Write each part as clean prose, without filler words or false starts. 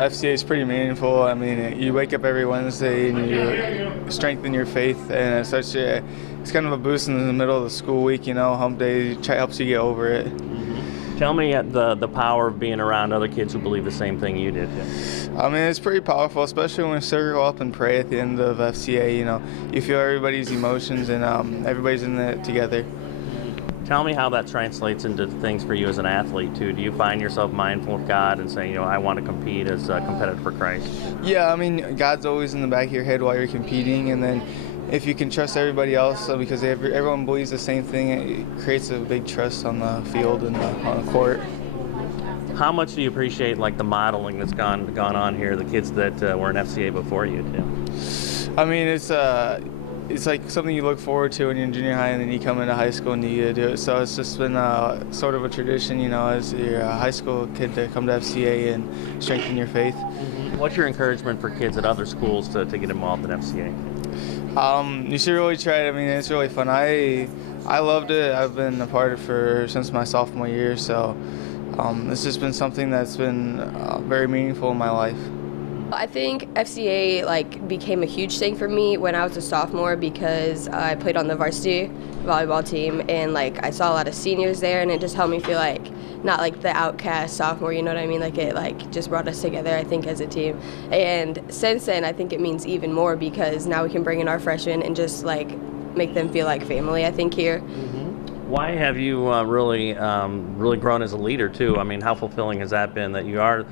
FCA is pretty meaningful. I mean, you wake up every Wednesday and you strengthen your faith, and it's kind of a boost in the middle of the school week. You know, hump day helps you get over it. Tell me the power of being around other kids who believe the same thing you did. I mean, it's pretty powerful, especially when we circle up and pray at the end of FCA. You know, you feel everybody's emotions and everybody's in it together. Tell me how that translates into things for you as an athlete too. Do you find yourself mindful of God and saying, I want to compete as a competitor for Christ? Yeah, I mean, God's always in the back of your head while you're competing, and then if you can trust everybody else, because everyone believes the same thing, it creates a big trust on the field and on the court. How much do you appreciate the modeling that's gone on here, the kids that were in FCA before you too? I mean, it's like something you look forward to when you're in junior high, and then you come into high school and you get to do it. So it's just been sort of a tradition, as you're a high school kid, to come to FCA and strengthen your faith. What's your encouragement for kids at other schools to get involved in FCA? You should really try it. I mean, it's really fun. I loved it. I've been a part of it since my sophomore year, so it's just been something that's been very meaningful in my life. I think FCA became a huge thing for me when I was a sophomore, because I played on the varsity volleyball team, and I saw a lot of seniors there, and it just helped me feel not the outcast sophomore, you know what I mean? It just brought us together, I think, as a team. And since then, I think it means even more, because now we can bring in our freshmen and just make them feel like family, I think, here. Why have you really grown as a leader too? I mean, how fulfilling has that been, that you are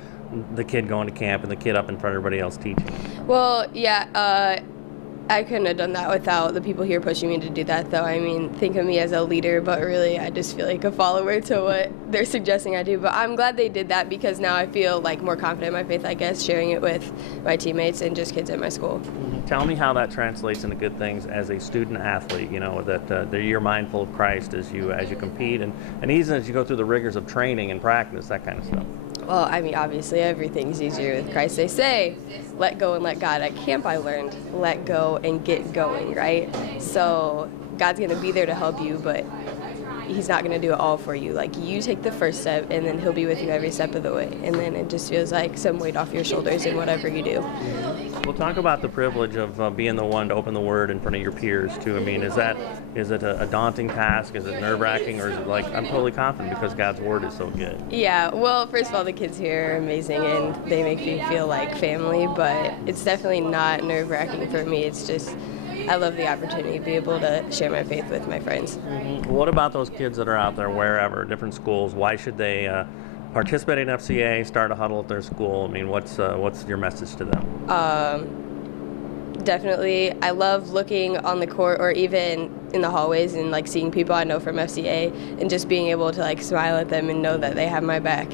the kid going to camp and the kid up in front of everybody else teaching? Well, yeah, I couldn't have done that without the people here pushing me to do that, though. I mean, think of me as a leader, but really I just feel like a follower to what they're suggesting I do. But I'm glad they did that, because now I feel more confident in my faith, I guess, sharing it with my teammates and just kids at my school. Tell me how that translates into good things as a student athlete, that you're mindful of Christ as you compete, and even as you go through the rigors of training and practice, that kind of stuff. Well, I mean, obviously everything's easier with Christ. They say, let go and let God. At camp I learned, let go and get going, right? So God's going to be there to help you, but He's not going to do it all for you. You take the first step, and then He'll be with you every step of the way. And then it just feels like some weight off your shoulders in whatever you do. Well, talk about the privilege of being the one to open the Word in front of your peers, too. I mean, is it a daunting task? Is it nerve-wracking? Or is it I'm totally confident because God's Word is so good? Yeah, well, first of all, the kids here are amazing, and they make me feel like family, but it's definitely not nerve-wracking for me. It's just, I love the opportunity to be able to share my faith with my friends. What about those kids that are out there, wherever, different schools? Why should they participate in FCA, start a huddle at their school? I mean, what's your message to them? Definitely, I love looking on the court or even in the hallways and seeing people I know from FCA and just being able to smile at them and know that they have my back.